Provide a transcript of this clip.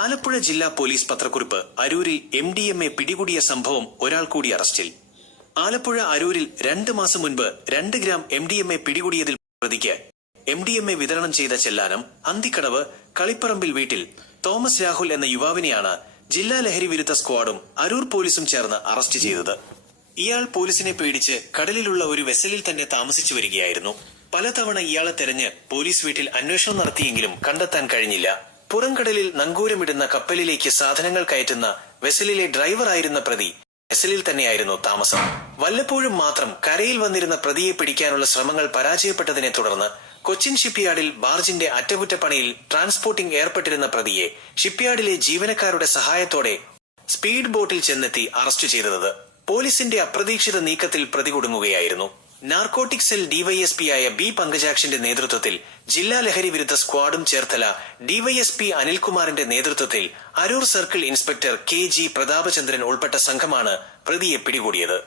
ആലപ്പുഴ ജില്ലാ പോലീസ് പത്രക്കുറിപ്പ്. അരൂരിൽ MDMA പിടികൂടിയ സംഭവം, ഒരാൾ കൂടി അറസ്റ്റിൽ. ആലപ്പുഴ അരൂരിൽ 2 മാസം മുൻപ് 2 ഗ്രാം MDMA പിടികൂടിയതിൽ പ്രതിക്ക് MDMA വിതരണം ചെയ്ത ചെല്ലാനം അന്തിക്കടവ് കളിപ്പറമ്പിൽ വീട്ടിൽ തോമസ് രാഹുൽ എന്ന യുവാവിനെയാണ് ജില്ലാ ലഹരി വിരുദ്ധ സ്ക്വാഡും അരൂർ പോലീസും ചേർന്ന് അറസ്റ്റ് ചെയ്തത്. ഇയാൾ പോലീസിനെ പേടിച്ച് കടലിലുള്ള ഒരു വെസലിൽ തന്നെ താമസിച്ചു വരികയായിരുന്നു. പലതവണ ഇയാളെ തെരഞ്ഞ് പോലീസ് വീട്ടിൽ അന്വേഷണം നടത്തിയെങ്കിലും കണ്ടെത്താൻ കഴിഞ്ഞില്ല. പുറംകടലിൽ നങ്കൂരമിടുന്ന കപ്പലിലേക്ക് സാധനങ്ങൾ കയറ്റുന്ന വെസലിലെ ഡ്രൈവറായിരുന്ന പ്രതി വെസലിൽ തന്നെയായിരുന്നു താമസം. വല്ലപ്പോഴും മാത്രം കരയിൽ വന്നിരുന്ന പ്രതിയെ പിടിക്കാനുള്ള ശ്രമങ്ങൾ പരാജയപ്പെട്ടതിനെ തുടർന്ന് കൊച്ചിൻ ഷിപ്പ്യാർഡിൽ ബാർജിന്റെ അറ്റകുറ്റപ്പണിയിൽ ട്രാൻസ്പോർട്ടിംഗ് ഏർപ്പെട്ടിരുന്ന പ്രതിയെ ഷിപ്പ്യാർഡിലെ ജീവനക്കാരുടെ സഹായത്തോടെ സ്പീഡ് ബോട്ടിൽ ചെന്നെത്തി അറസ്റ്റ് ചെയ്തത്. പോലീസിന്റെ അപ്രതീക്ഷിത നീക്കത്തിൽ പ്രതി കുടുങ്ങുകയായിരുന്നു. നാർക്കോട്ടിക് സെൽ ഡിവൈഎസ്പിയായ B പങ്കജാക്ഷന്റെ നേതൃത്വത്തിൽ ജില്ലാ ലഹരി വിരുദ്ധ സ്ക്വാഡും ചേർത്തല ഡിവൈഎസ്പി അനിൽകുമാറിന്റെ നേതൃത്വത്തിൽ Aroor circle inspector KG Prathapachandran ഉൾപ്പെട്ട സംഘമാണ് പ്രതിയെ പിടികൂടിയത്.